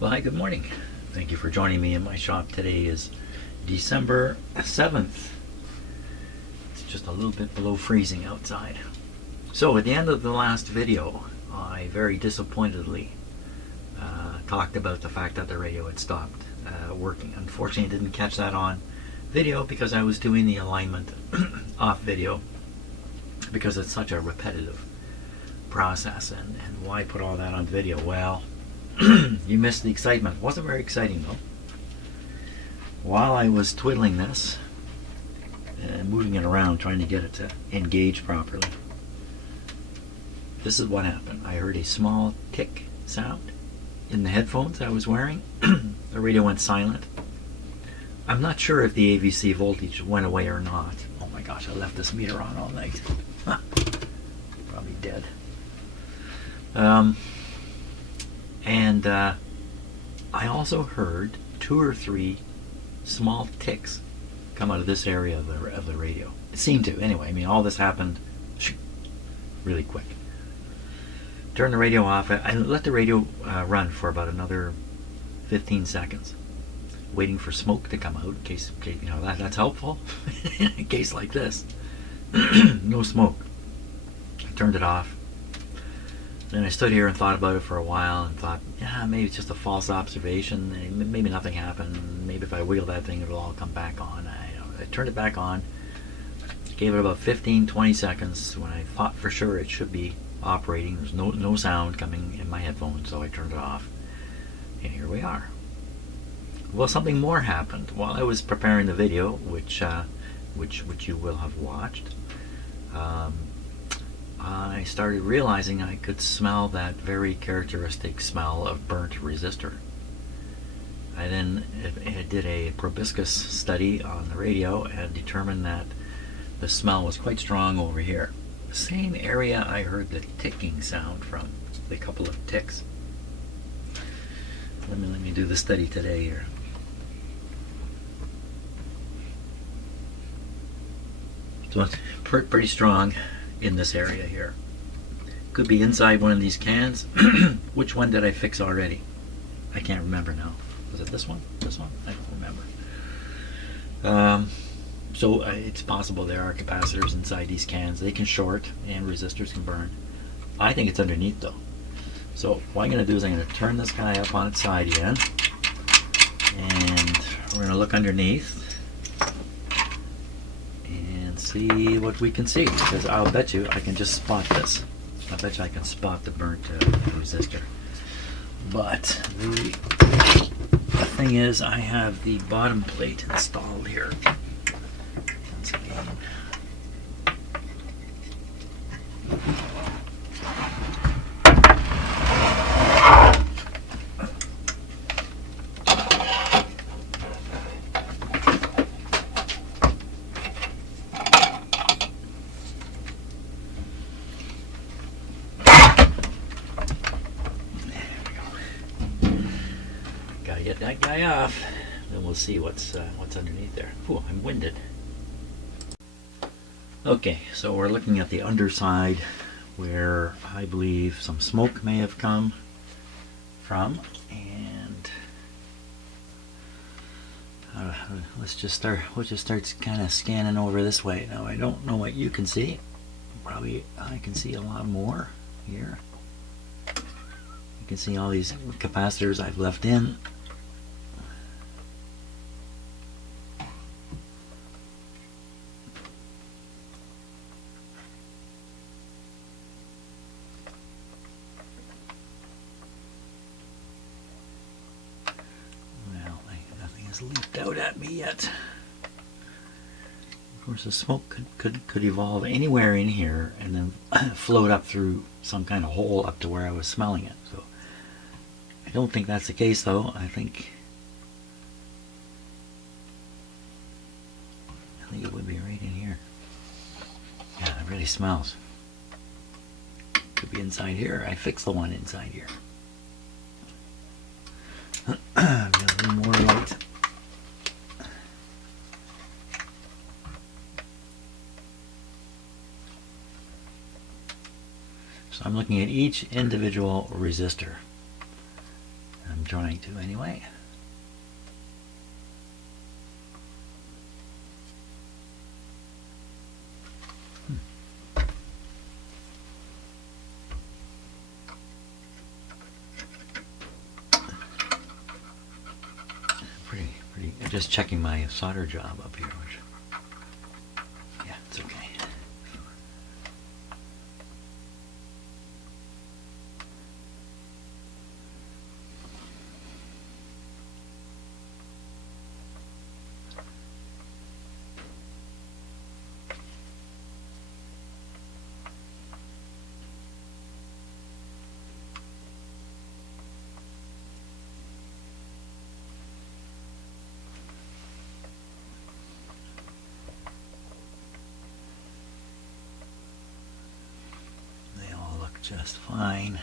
Well, hi, good morning. Thank you for joining me in my shop. Today is December 7th. It's just a little bit below freezing outside. So at the end of the last video, I very disappointedly talked about the fact that the radio had stopped working. Unfortunately, I didn't catch that on video because I was doing the alignment off video because it's such a repetitive process. And why put all that on video? Well, you missed the excitement. It wasn't very exciting though. While I was twiddling this and moving it around trying to get it to engage properly, this is what happened. I heard a small tick sound in the headphones I was wearing. The radio went silent. I'm not sure if the AVC voltage went away or not. Oh my gosh, I left this meter on all night. Probably dead. And I also heard 2 or 3 small ticks come out of this area of the radio. It seemed to, anyway. I mean, all this happened really quick. Turned the radio off. I let the radio run for about another 15 seconds, waiting for smoke to come out in case you know that's helpful in a case like this. No smoke. I turned it off. Then I stood here and thought about it for a while and thought, yeah, maybe it's just a false observation. Maybe nothing happened. Maybe if I wiggle that thing, it'll all come back on. I turned it back on, gave it about 15-20 seconds when I thought for sure it should be operating. There's no sound coming in my headphones, so I turned it off. And here we are. Well, something more happened while I was preparing the video, which you will have watched. I started realizing I could smell that very characteristic smell of burnt resistor. I then did a proboscis study on the radio and determined that the smell was quite strong over here. The same area I heard the ticking sound from, a couple of ticks. Let me do the study today here. So it's pretty strong in this area here. Could be inside one of these cans. Which one did I fix already? I can't remember now. Was it this one? This one? I don't remember. So it's possible there are capacitors inside these cans. They can short and resistors can burn. I think it's underneath though. So what I'm going to do is I'm going to turn this guy up on its side again. And we're going to look underneath and see what we can see, because I'll bet you I can just spot this. I bet you I can spot the burnt resistor. But the thing is, I have the bottom plate installed here. Once again. Gotta get that guy off, then we'll see what's underneath there. Ooh, I'm winded. Okay, so we're looking at the underside where I believe some smoke may have come from, and we'll just start kind of scanning over this way. Now I don't know what you can see. Probably I can see a lot more here. You can see all these capacitors I've left in. Well, nothing has leaked out at me yet. Of course, the smoke could evolve anywhere in here and then float up through some kind of hole up to where I was smelling it. So I don't think that's the case, though. I think it would be right in here. Yeah, it really smells. Could be inside here. I fixed the one inside here. A little more light. So I'm looking at each individual resistor. I'm trying to anyway. Pretty. Just checking my solder job up here, which, yeah, it's okay. Just fine.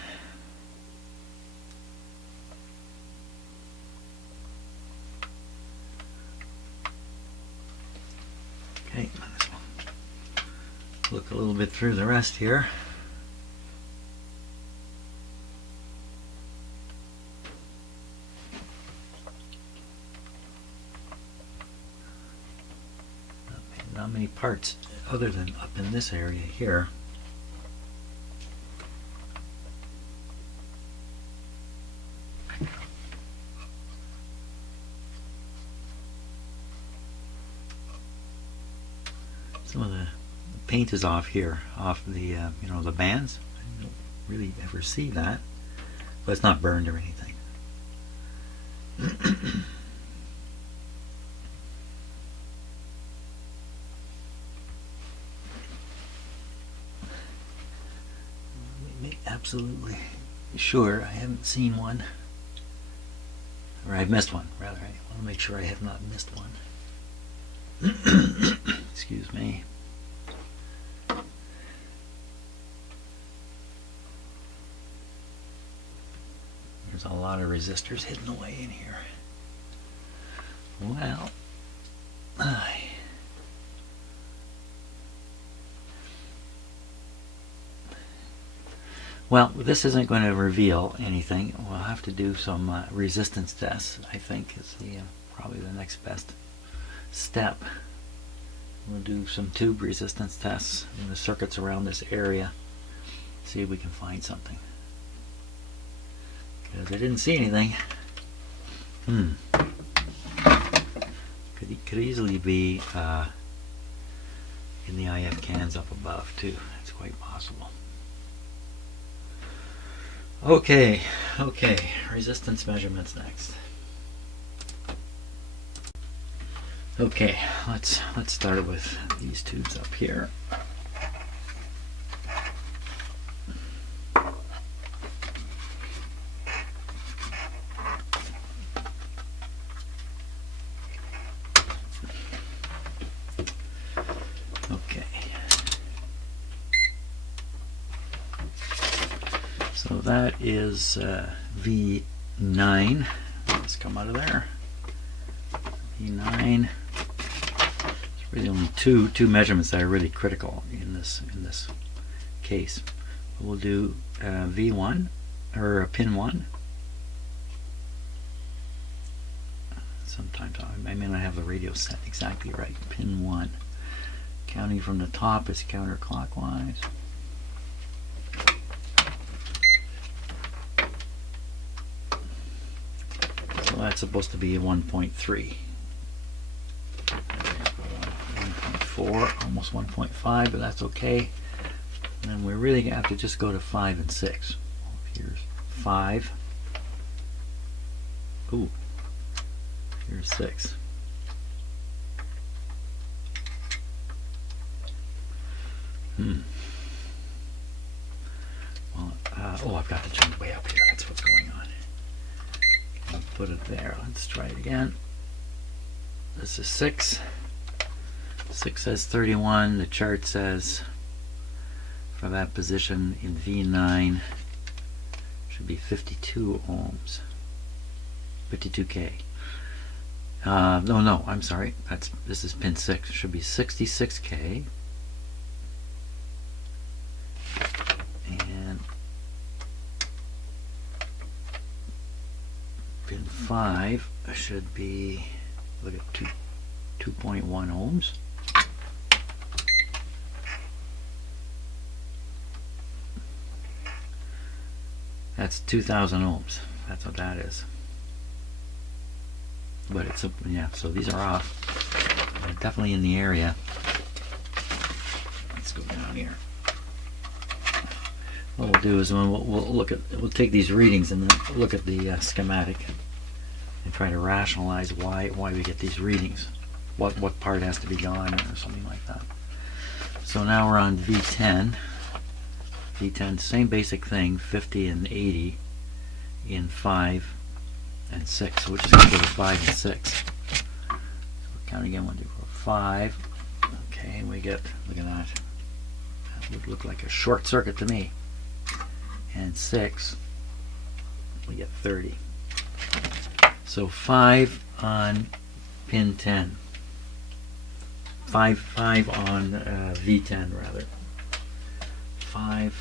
Okay, might as well look a little bit through the rest here. Not many parts other than up in this area here. Some of the paint is off here, off the you know, the bands. I don't really ever see that, but it's not burned or anything. Make absolutely sure I haven't seen one, or I've missed one. Rather, I want to make sure I have not missed one. Excuse me. There's a lot of resistors hidden away in here. Well, this isn't going to reveal anything. We'll have to do some resistance tests, I think, is probably the next best step. We'll do some tube resistance tests in the circuits around this area, see if we can find something. Because I didn't see anything. Could easily be in the IF cans up above too. It's quite possible. Okay, resistance measurements next. Okay, let's start with these tubes up here. Okay. So that is V9. Let's come out of there. V9. There's really only two measurements that are really critical in this case. We'll do V1 or pin 1. Sometimes I may not have the radio set exactly right. Pin 1. Counting from the top is counterclockwise. So that's supposed to be a 1.3. 1.4, almost 1.5, but that's okay. And then we're really going to have to just go to 5 and 6. Here's 5. Ooh. Here's 6. Well, oh, I've got to jump way up here. That's what's going on. I'll put it there. Let's try it again. This is 6. 6 says 31. The chart says for that position in V9 should be 52 ohms. 52K. No, I'm sorry. This is pin 6. It should be 66K. And Pin 5 should be, look at 2.1 ohms. That's 2,000 ohms. That's what that is. But it's a, yeah, so these are off. They're definitely in the area. Let's go down here. What we'll do is we'll take these readings and then look at the schematic and try to rationalize why we get these readings. What part has to be gone or something like that. So now we're on V10. V10, same basic thing, 50 and 80 in 5 and 6. So we're just going to go to 5 and 6. So we'll count again, 1, 2, 4, 5. Okay, we get, look at that. That would look like a short circuit to me. And 6, we get 30. So 5 on pin 10. 5 on V10 rather. 5,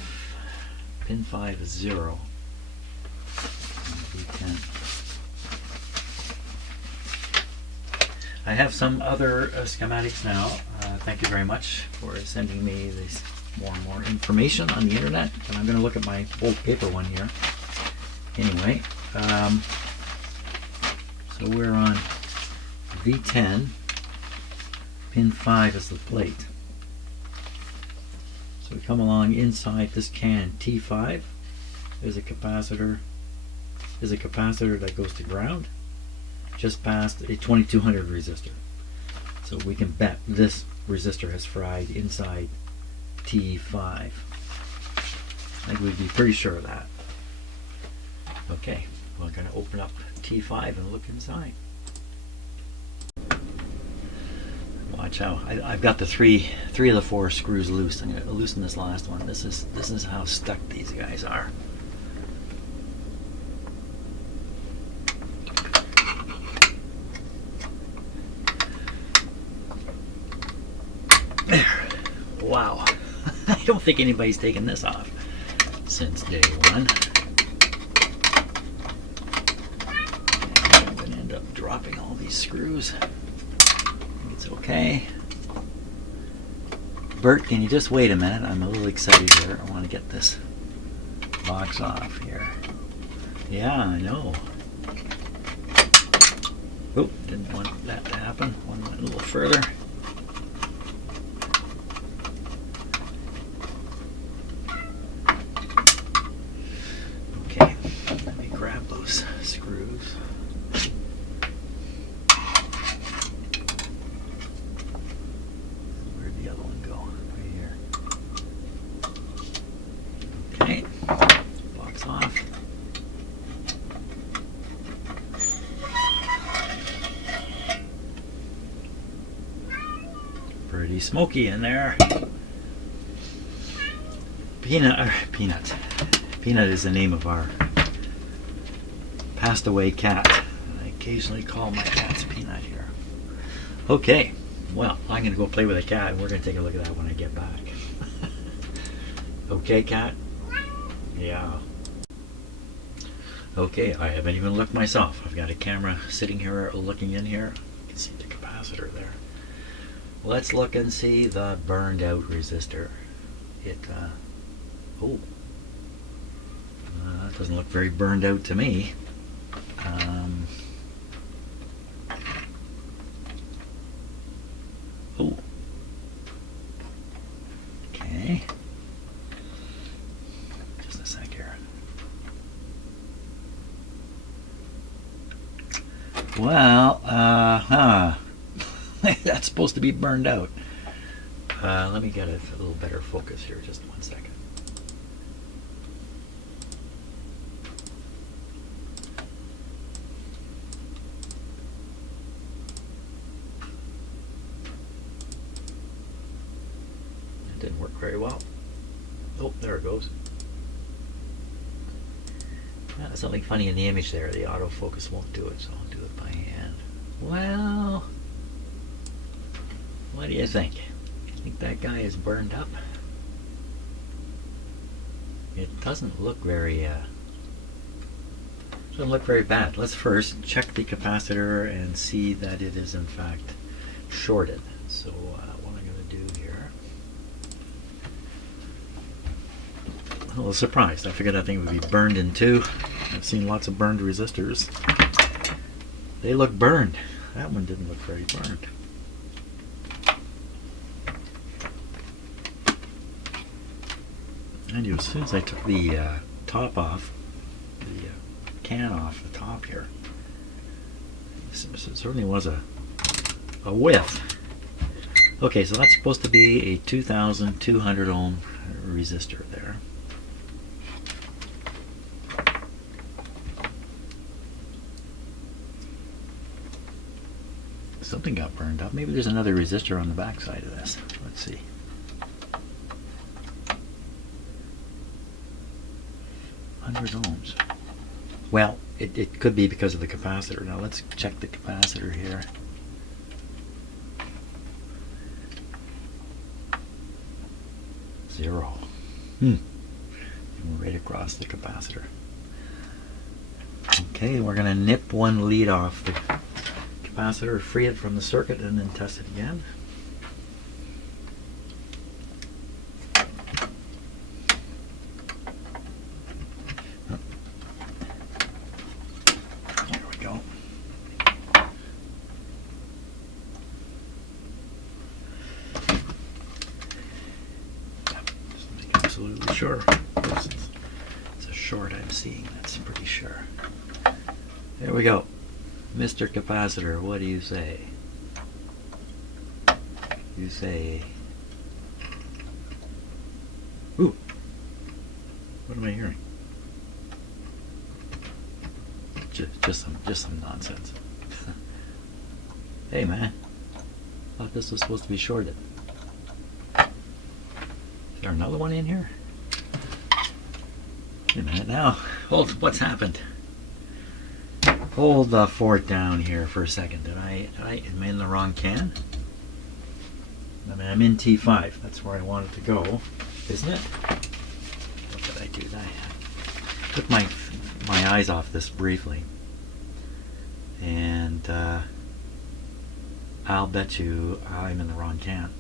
pin 5 is 0 on V10. I have some other schematics now. Thank you very much for sending me this more and more information on the internet. And I'm going to look at my old paper one here. Anyway, so we're on V10. Pin 5 is the plate. So we come along inside this can T5. There's a capacitor. There's a capacitor that goes to ground just past a 2200 resistor. So we can bet this resistor has fried inside T5. I think we'd be pretty sure of that. Okay, we're going to open up T5 and look inside. Watch how I've got the three of the 4 screws loose. I'm going to loosen this last one. This is how stuck these guys are. There. Wow. I don't think anybody's taken this off since day one. I'm going to end up dropping all these screws. It's okay. Bert, can you just wait a minute? I'm a little excited here. I want to get this box off here. Yeah, I know. Oh, didn't want that to happen. One went a little further. Okay, let me grab those screws. Box off. Pretty smoky in there. Peanut is the name of our passed away cat. I occasionally call my cats Peanut here. Okay, well, I'm going to go play with a cat and we're going to take a look at that when I get back. Okay, cat? Yeah. Okay, I haven't even looked myself. I've got a camera sitting here looking in here. You can see the capacitor there. Let's look and see the burned out resistor. It, oh. That doesn't look very burned out to me. Oh. Okay. Just a sec here. Well, that's supposed to be burned out. Let me get a little better focus here, just 1 second. It didn't work very well. Oh, there it goes. Something funny in the image there. The autofocus won't do it, so I'll do it by hand. Well, what do you think? You think that guy is burned up? It doesn't look very Doesn't look very bad. Let's first check the capacitor and see that it is in fact shorted. So what I'm going to do here, I'm a little surprised. I figured that thing would be burned in two. I've seen lots of burned resistors. They look burned. That one didn't look very burned. And as soon as I took the top off, the can off the top here, it certainly was a whiff. Okay, so that's supposed to be a 2,200 ohm resistor there. Something got burned up. Maybe there's another resistor on the back side of this. Let's see. Ohms. Well, it could be because of the capacitor. Now let's check the capacitor here. Zero. Right across the capacitor. Okay, we're going to nip one lead off the capacitor, free it from the circuit, and then test it again. There we go. Just make absolutely sure. It's a short I'm seeing, that's pretty sure. There we go. Mr. Capacitor, what do you say? You say... Ooh! What am I hearing? Just some nonsense. Hey man, I thought this was supposed to be shorted. Is there another one in here? Wait a minute now. Hold, what's happened? Hold the fort down here for a second. Am I in the wrong can? I mean, I'm in T5. That's where I wanted to go, isn't it? What did I do? I took my eyes off this briefly, and I'll bet you I'm in the wrong can.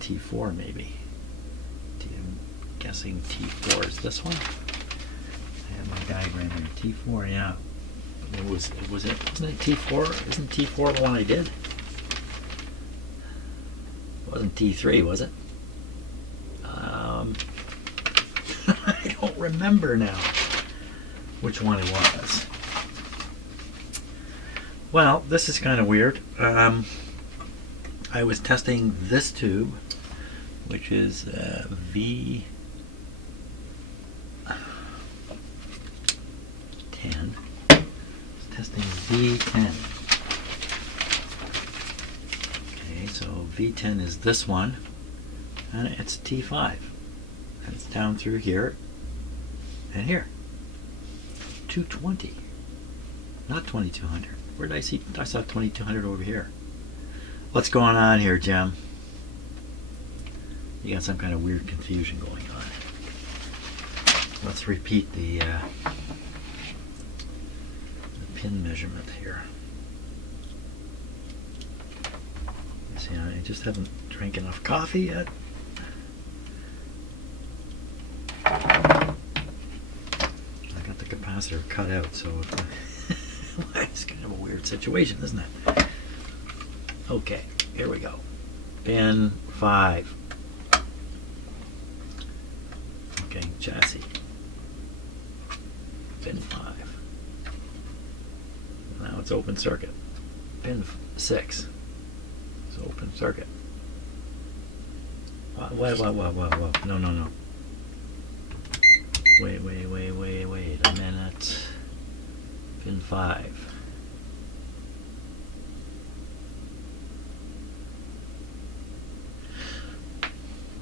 T4 maybe. I'm guessing T4 is this one. I have my diagram here. T4, yeah. Wasn't it T4? Isn't T4 the one I did? It wasn't T3, was it? I don't remember now which one it was. Well, this is kind of weird. I was testing this tube, which is V10. Testing V10. Okay, so V10 is this one, and it's T5. And it's down through here and here. 220, not 2200. Where did I see? I saw 2200 over here. What's going on here, Jim? You got some kind of weird confusion going on. Let's repeat the pin measurement here. See, I just haven't drank enough coffee yet. I got the capacitor cut out, so it's kind of a weird situation, isn't it? Okay, here we go. Pin 5. Okay, chassis. Pin 5. Now it's open circuit. Pin 6. It's open circuit. Whoa. No. Wait a minute. Pin 5.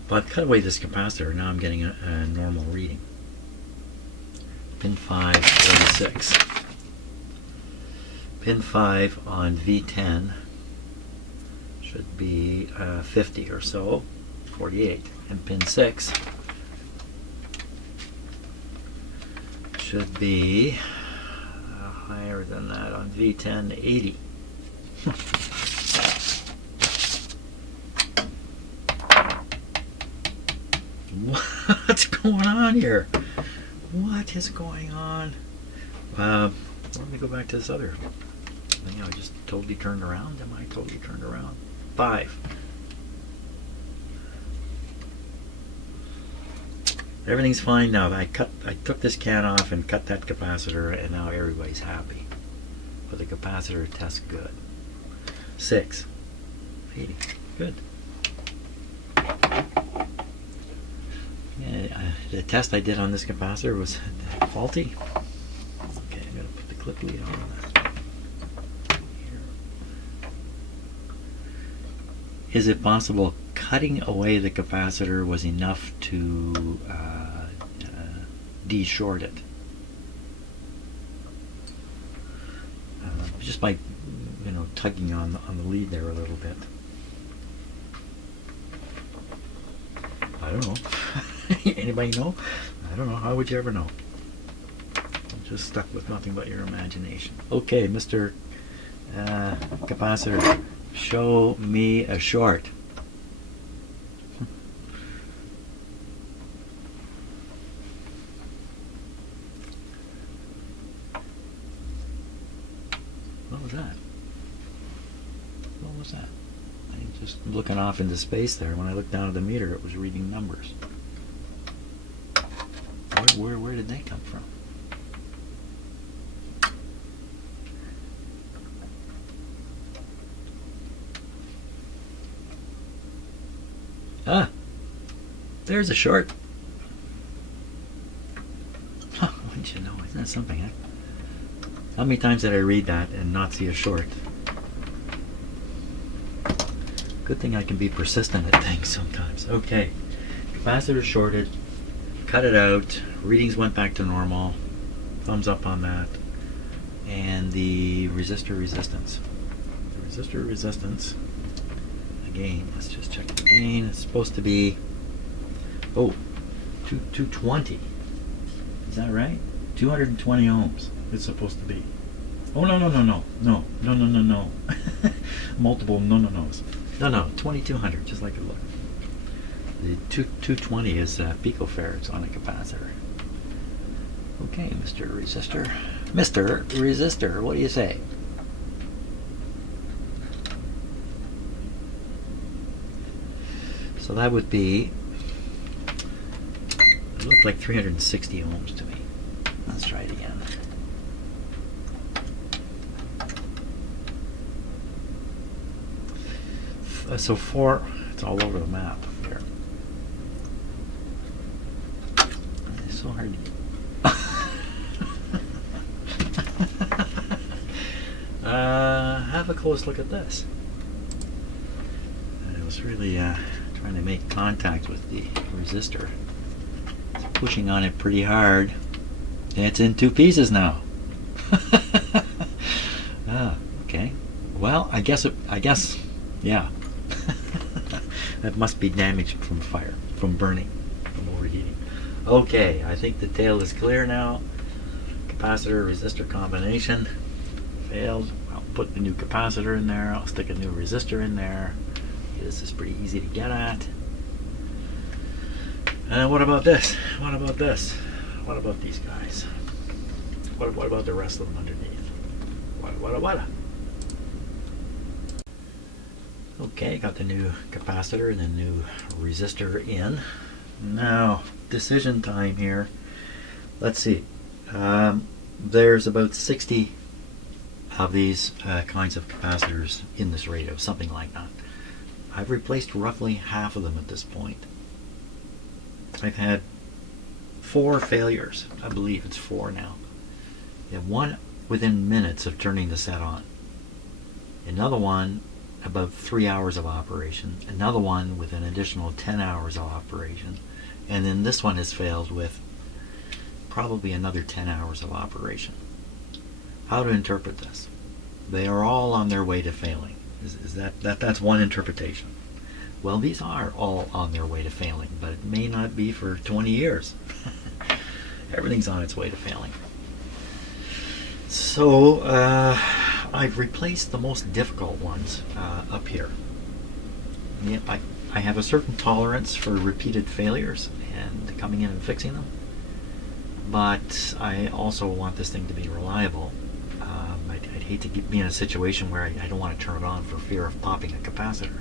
But cut away this capacitor, now I'm getting a normal reading. Pin 5, 46. Pin 5 on V10 should be 50 or so, 48. And pin 6 should be higher than that on V1080. What's going on here? What is going on? Let me go back to this other thing. I just totally turned around. Am I totally turned around? 5. Everything's fine now. I took this can off and cut that capacitor, and now everybody's happy. But the capacitor tests good. 6. 80. Good. Yeah, the test I did on this capacitor was faulty. Okay, I'm going to put the clip lead on that. Here. Is it possible cutting away the capacitor was enough to de-short it? Just by, tugging on the lead there a little bit. I don't know. Anybody know? I don't know. How would you ever know? I'm just stuck with nothing but your imagination. Okay, Mr. Capacitor, show me a short. What was that? What was that? I'm just looking off into space there. When I looked down at the meter, it was reading numbers. Where did they come from? Ah, there's a short. Huh, wouldn't you know? Isn't that something, huh? How many times did I read that and not see a short? Good thing I can be persistent at things sometimes. Okay, capacitor shorted. Cut it out. Readings went back to normal. Thumbs up on that. And the resistor resistance. The resistor resistance. Again, let's just check it again. It's supposed to be 220. Is that right? 220 ohms. It's supposed to be. Oh no. Multiple no-no-nos. No, 2200, just like it looked. The 220 is picofarads on a capacitor. Okay, Mr. Resistor. Mr. Resistor, what do you say? So that would be, it looked like 360 ohms to me. Let's try it again. So 4, it's all over the map here. It's so hard to get. Have a close look at this. I was really trying to make contact with the resistor. It's pushing on it pretty hard. It's in 2 pieces now. Okay. Well, I guess, yeah. That must be damaged from fire, from burning, from overheating. Okay, I think the tail is clear now. Capacitor resistor combination failed. I'll put the new capacitor in there. I'll stick a new resistor in there. This is pretty easy to get at. And what about this? What about this? What about these guys? What about the rest of them underneath? What? Okay, got the new capacitor and the new resistor in. Now, decision time here. Let's see. There's about 60 of these kinds of capacitors in this radio, something like that. I've replaced roughly half of them at this point. I've had 4 failures. I believe it's 4 now. You have one within minutes of turning the set on. Another one about 3 hours of operation. Another one with an additional 10 hours of operation. And then this one has failed with probably another 10 hours of operation. How to interpret this? They are all on their way to failing. That's one interpretation. Well, these are all on their way to failing, but it may not be for 20 years. everything's on its way to failing. So I've replaced the most difficult ones up here. Yeah, I have a certain tolerance for repeated failures and coming in and fixing them, but I also want this thing to be reliable. I'd hate to be in a situation where I don't want to turn it on for fear of popping a capacitor.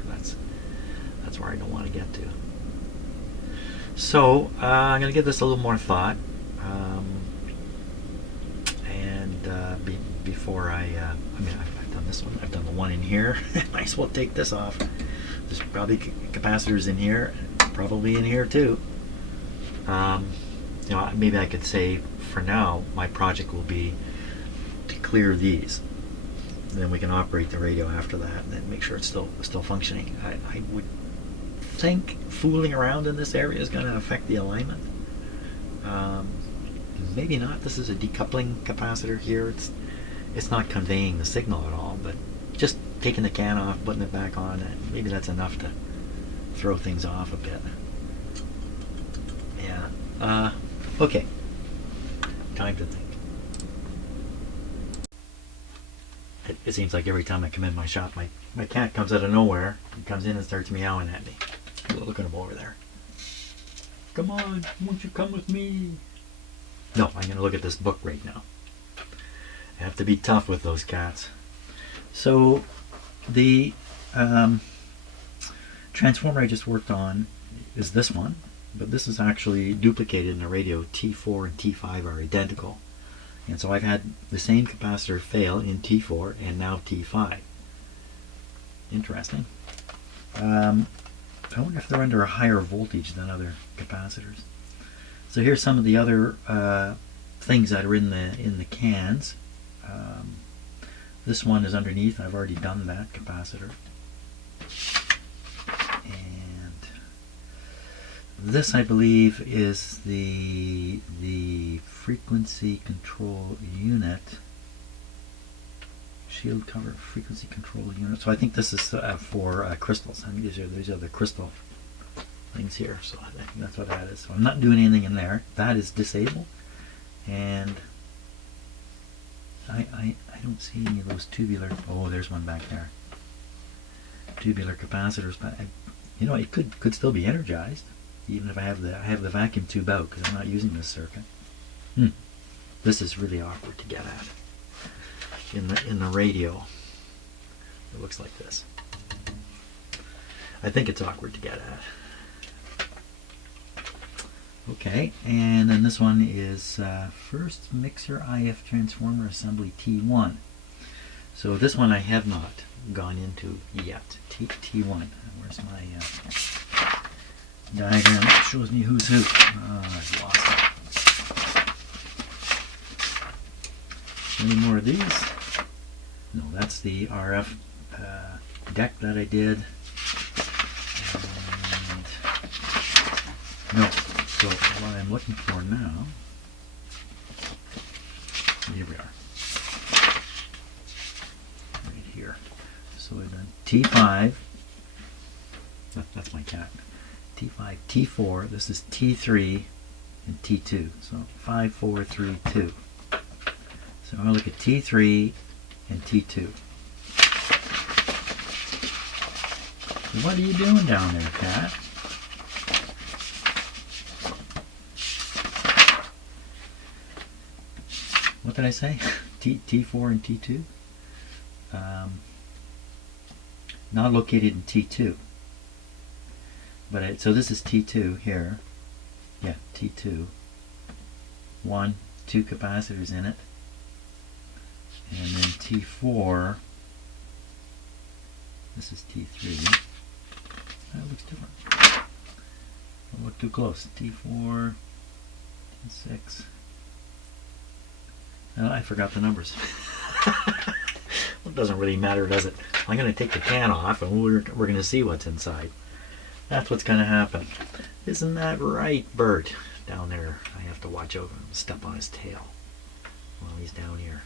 That's where I don't want to get to. So I'm going to give this a little more thought, before I've done this one. I've done the one in here. Might as well take this off. There's probably capacitors in here, probably in here too. Maybe I could say for now my project will be to clear these. Then we can operate the radio after that, and then make sure it's still functioning. I would think fooling around in this area is going to affect the alignment. Maybe not. This is a decoupling capacitor here. It's not conveying the signal at all, but just taking the can off, putting it back on, maybe that's enough to throw things off a bit. Yeah. Okay. Time to think. It seems like every time I come in my shop, my cat comes out of nowhere. He comes in and starts meowing at me. Look at him over there. Come on, won't you come with me? No, I'm going to look at this book right now. I have to be tough with those cats. So the transformer I just worked on is this one, but this is actually duplicated in a radio. T4 and T5 are identical. And so I've had the same capacitor fail in T4 and now T5. Interesting. I wonder if they're under a higher voltage than other capacitors. So here's some of the other things that are in the cans. This one is underneath. I've already done that capacitor. And this, I believe, is the frequency control unit. Shield cover frequency control unit. So I think this is for crystals. I mean, these are the crystal things here. So I think that's what that is. So I'm not doing anything in there. That is disabled. And I don't see any of those tubular. Oh, there's one back there. Tubular capacitors, but it could still be energized, even if I have the vacuum tube out, because I'm not using this circuit. This is really awkward to get at. In the radio, it looks like this. I think it's awkward to get at. Okay, and then this one is first mixer IF transformer assembly T1. So this one I have not gone into yet. T1. Where's my diagram that shows me who's who? I've lost it. Any more of these? No, that's the RF deck that I did. And no. So what I'm looking for now, here we are, right here. So I've done T5, that's my cat, T5, T4, this is T3, and T2, so 5, 4, 3, 2. So I'm going to look at T3 and T2. What are you doing down there, cat? What did I say? T4 and T2? Not located in T2. But so this is T2 here. Yeah, T2. 1, 2 capacitors in it. And then T4. This is T3. That looks different. Don't look too close. T4, T6. I forgot the numbers. Well, it doesn't really matter, does it? I'm going to take the can off and we're going to see what's inside. That's what's going to happen. Isn't that right, Bert? Down there, I have to watch over him, step on his tail while he's down here.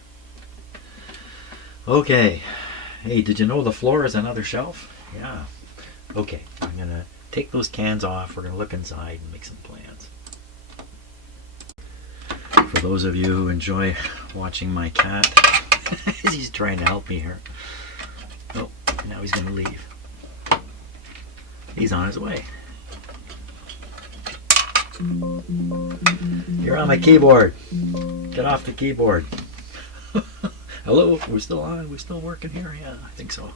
Okay. Hey, did you know the floor is another shelf? Yeah. Okay, I'm going to take those cans off. We're going to look inside and make some plans. those of you who enjoy watching my cat, he's trying to help me here. Oh, now he's going to leave. He's on his way. You're on my keyboard. Get off the keyboard. Hello, we're still on? We're still working here? Yeah, I think so.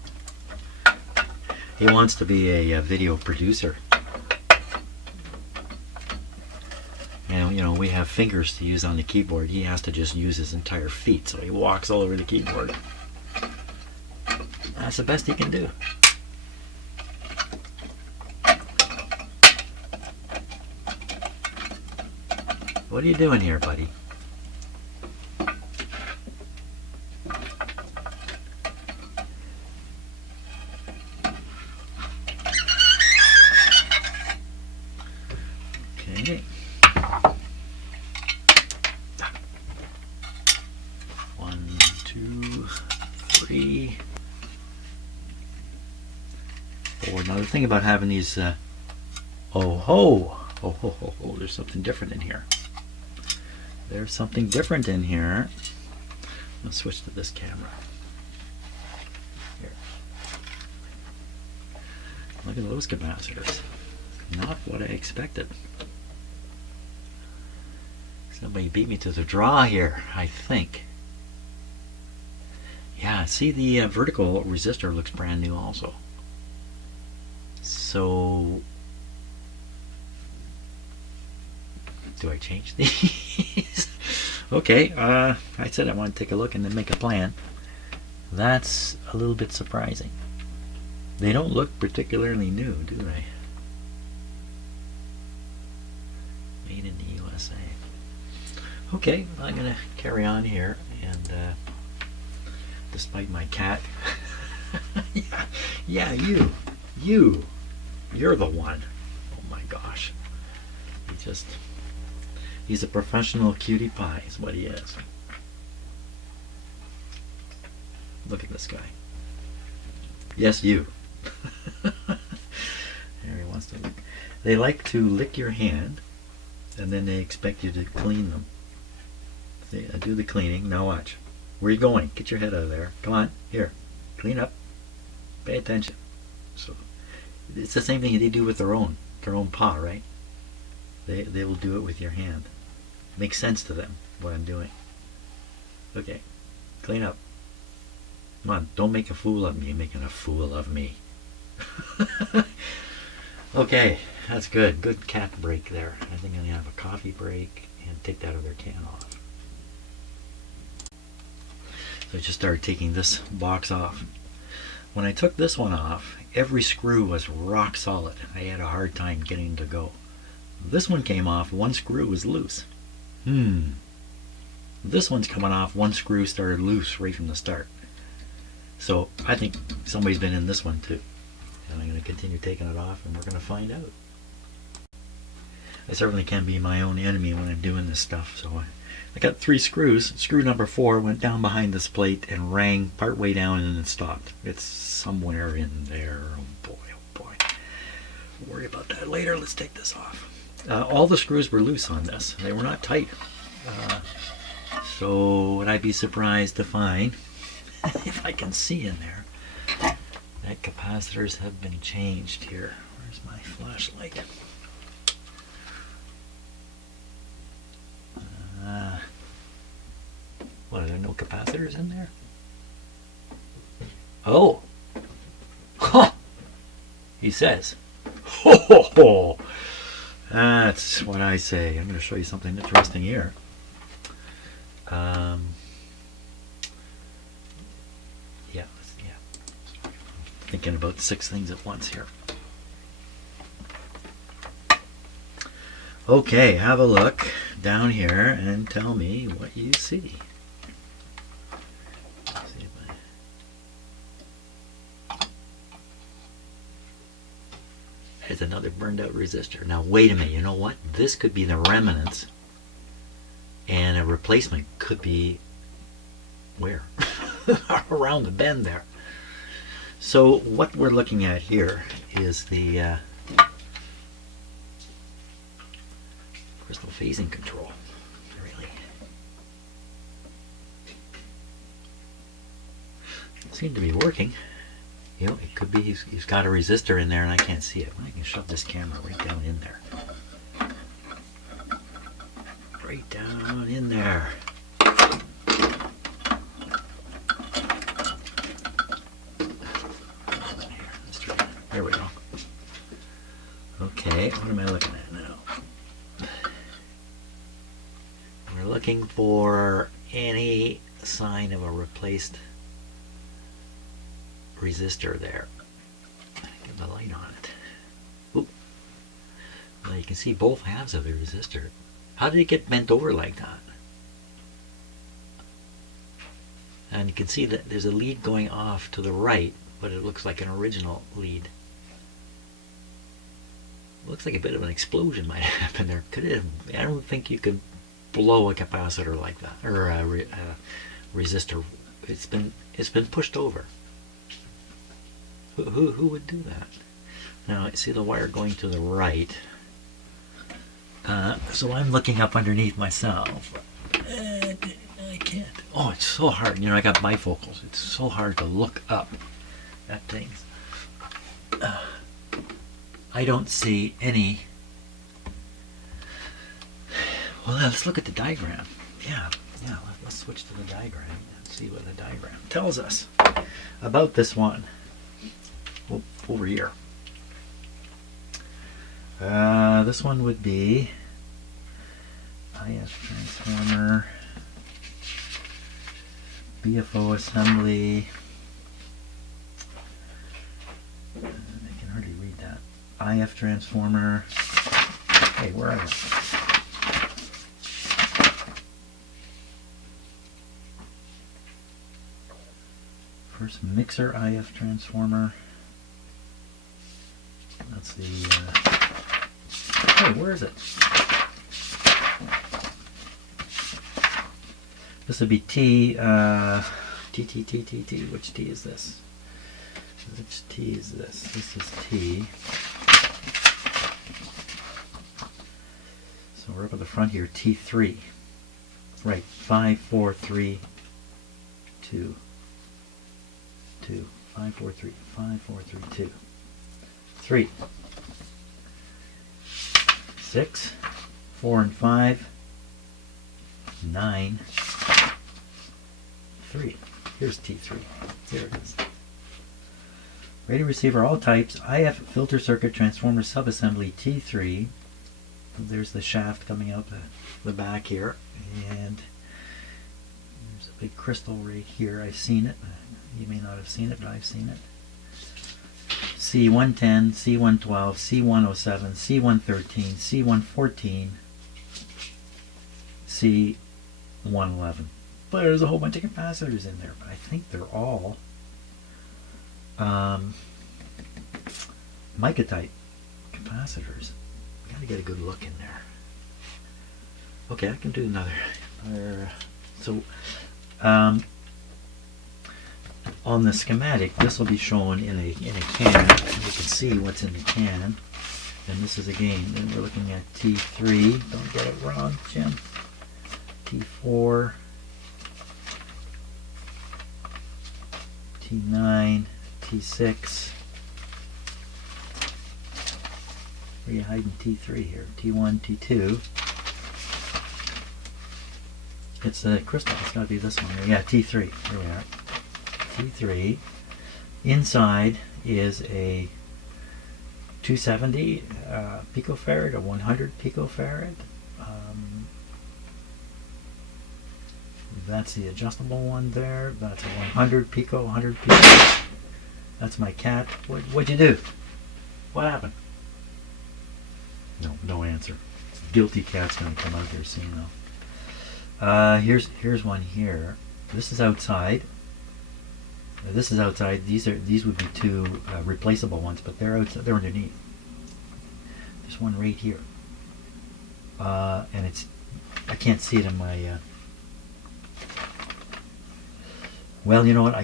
He wants to be a video producer. And you know, we have fingers to use on the keyboard. He has to just use his entire feet, so he walks all over the keyboard. That's the best he can do. What are you doing here, buddy? Okay. 1, 2, 3, 4. Now the thing about having these, oh ho, there's something different in here. There's something different in here. Let's switch to this camera. Here. Look at those capacitors. Not what I expected. Somebody beat me to the draw here, I think. Yeah, see, the vertical resistor looks brand new also. So, do I change these? Okay, I said I want to take a look and then make a plan. That's a little bit surprising. They don't look particularly new, do they? Made in the USA. Okay, I'm going to carry on here, and despite my cat, yeah, you're the one. Oh my gosh. He's a professional cutie pie is what he is. Look at this guy. Yes, you. There he wants to lick. They like to lick your hand, and then they expect you to clean them. See, I do the cleaning. Now watch. Where are you going? Get your head out of there. Come on. Here. Clean up. Pay attention. So it's the same thing they do with their own paw, right? They will do it with your hand. Makes sense to them what I'm doing. Okay. Clean up. Come on. Don't make a fool of me. You're making a fool of me. Okay. That's good. Good cat break there. I think I'm going to have a coffee break and take that other can off. So I just started taking this box off. When I took this one off, every screw was rock solid. I had a hard time getting it to go. This one came off, one screw was loose. This one's coming off, one screw started loose right from the start. So I think somebody's been in this one too. And I'm going to continue taking it off, and we're going to find out. I certainly can be my own enemy when I'm doing this stuff. So I got 3 screws. Screw number 4 went down behind this plate and rang part way down, and then stopped. It's somewhere in there. Oh boy, oh boy. We'll worry about that later. Let's take this off. All the screws were loose on this. They were not tight. So would I be surprised to find, if I can see in there, that capacitors have been changed here. Where's my flashlight? What, are there no capacitors in there? Oh! Huh! He says. Ho ho ho! That's what I say. I'm going to show you something interesting here. Yeah. Thinking about 6 things at once here. Okay, have a look down here and tell me what you see. There's another burned out resistor. Now wait a minute, you know what? This could be the remnants, and a replacement could be where? Around the bend there. So what we're looking at here is the crystal phasing control. Really seem to be working. You know, it could be he's got a resistor in there and I can't see it. I can shove this camera right down in there. Right down in there. Here, let's try it. There we go. Okay, what am I looking at now? We're looking for any sign of a replaced resistor there. Get the light on it. Oop. Well, you can see both halves of the resistor. How did it get bent over like that? And you can see that there's a lead going off to the right, but it looks like an original lead. Looks like a bit of an explosion might happen there. Could it? I don't think you could blow a capacitor like that, or a resistor. It's been pushed over. Who would do that? Now I see the wire going to the right, so I'm looking up underneath myself. And I can't. Oh, it's so hard. You know, I got bifocals. It's so hard to look up at things. I don't see any. Well, let's look at the diagram. Yeah. Let's switch to the diagram and see what the diagram tells us about this one. Over here. This one would be IF transformer, BFO assembly. I can hardly read that. IF transformer. Hey, where are you? First mixer IF transformer. That's the. Hey, where is it? This would be T. T. Which T is this? Which T is this? This is T. So we're up at the front here. T3. Right. 5, 4, 3, 2. 2. 5, 4, 3. 5, 4, 3, 2. 3, 6, 4 and 5, 9, 3. Here's T3. There it is. Radio receiver, all types, IF filter circuit transformer subassembly T3. There's the shaft coming out the back here, and there's a big crystal right here. I've seen it. You may not have seen it, but I've seen it. C110, C112, C107, C113, C114, C111. But there's a whole bunch of capacitors in there, but I think they're all mica type capacitors. Gotta get a good look in there. Okay, I can do another. So, on the schematic, this will be shown in a can. You can see what's in the can. And this is again, then we're looking at T3. Don't get it wrong, Jim. T4, T9, T6. Where are you hiding T3 here? T1, T2. It's a crystal. It's got to be this one here. Yeah, T3. Here we are. T3. Inside is a 270 picofarad, a 100 picofarad. That's the adjustable one there. That's a 100 pico, 100 pico. That's my cat. What'd you do? What happened? No answer. Guilty cat's gonna come out here soon though. Here's one here. This is outside. This is outside. These would be two replaceable ones, but they're outside. They're underneath. There's one right here, and I can't see it in my. Well, you know what?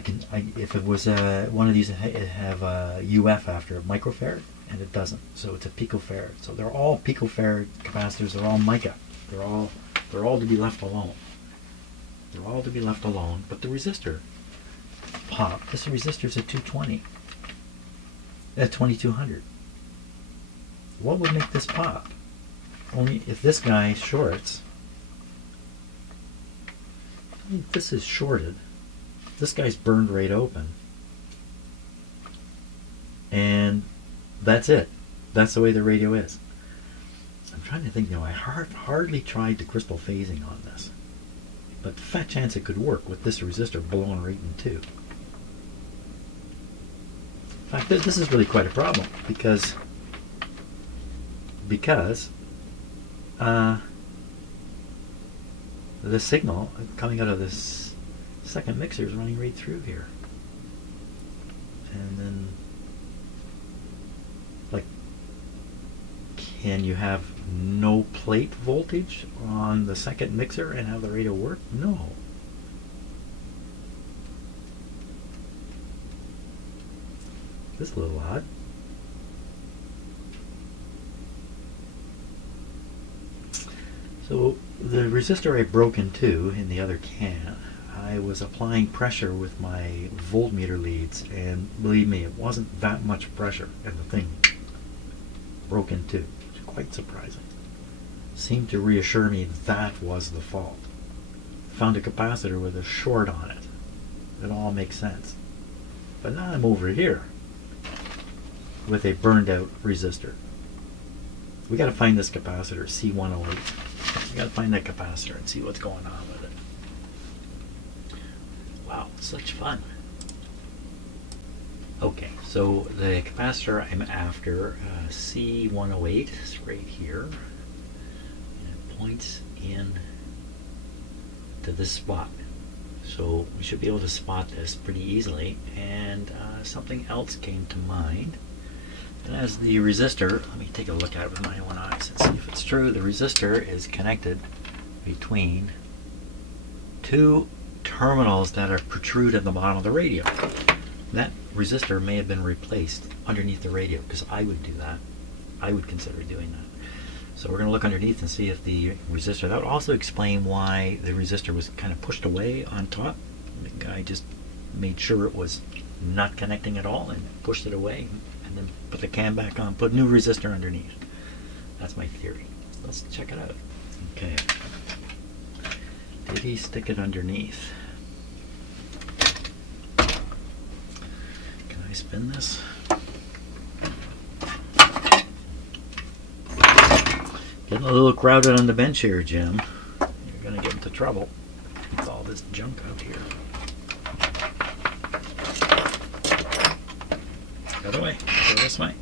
If it was one of these, it'd have a UF after a microfarad, and it doesn't. So it's a picofarad. So they're all picofarad capacitors. They're all mica. They're all to be left alone. They're all to be left alone. But the resistor pop. This resistor's at 220. At 2200. What would make this pop? Only if this guy shorts. If this is shorted, this guy's burned right open. And that's it. That's the way the radio is. I'm trying to think, I hardly tried the crystal phasing on this. But fat chance it could work with this resistor blown right in two. In fact, this is really quite a problem because the signal coming out of this second mixer is running right through here. And then, can you have no plate voltage on the second mixer and have the radio work? No. This is a little odd. So the resistor I broke in two in the other can, I was applying pressure with my voltmeter leads, and believe me, it wasn't that much pressure, and the thing broke in two. It's quite surprising. Seemed to reassure me that was the fault. Found a capacitor with a short on it. It all makes sense. But now I'm over here with a burned out resistor. We got to find this capacitor, C108. We got to find that capacitor and see what's going on with it. Wow, such fun. Okay, so the capacitor I'm after, C108, is right here. And it points in to this spot. So we should be able to spot this pretty easily. And something else came to mind. And as the resistor, let me take a look at it with my own eyes and see if it's true. The resistor is connected between two terminals that are protrude at the bottom of the radio. That resistor may have been replaced underneath the radio, because I would do that. I would consider doing that. So we're going to look underneath and see if the resistor, that would also explain why the resistor was kind of pushed away on top. The guy just made sure it was not connecting at all and pushed it away, and then put the can back on, put new resistor underneath. That's my theory. Let's check it out. Okay. Did he stick it underneath? Can I spin this? Getting a little crowded on the bench here, Jim. You're going to get into trouble with all this junk out here. The other way. Go this way.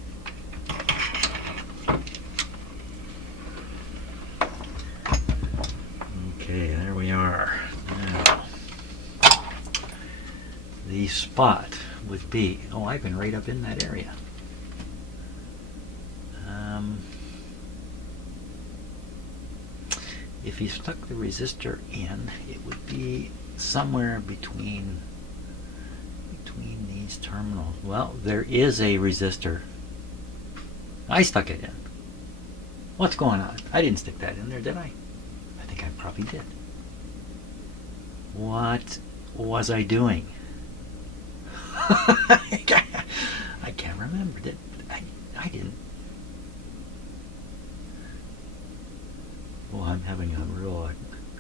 Okay, there we are. Now, the spot would be, oh, I've been right up in that area. If you stuck the resistor in, it would be somewhere between these terminals. Well, there is a resistor. I stuck it in. What's going on? I didn't stick that in there, did I? I think I probably did. What was I doing? I can't remember. I didn't. Well, I'm having a real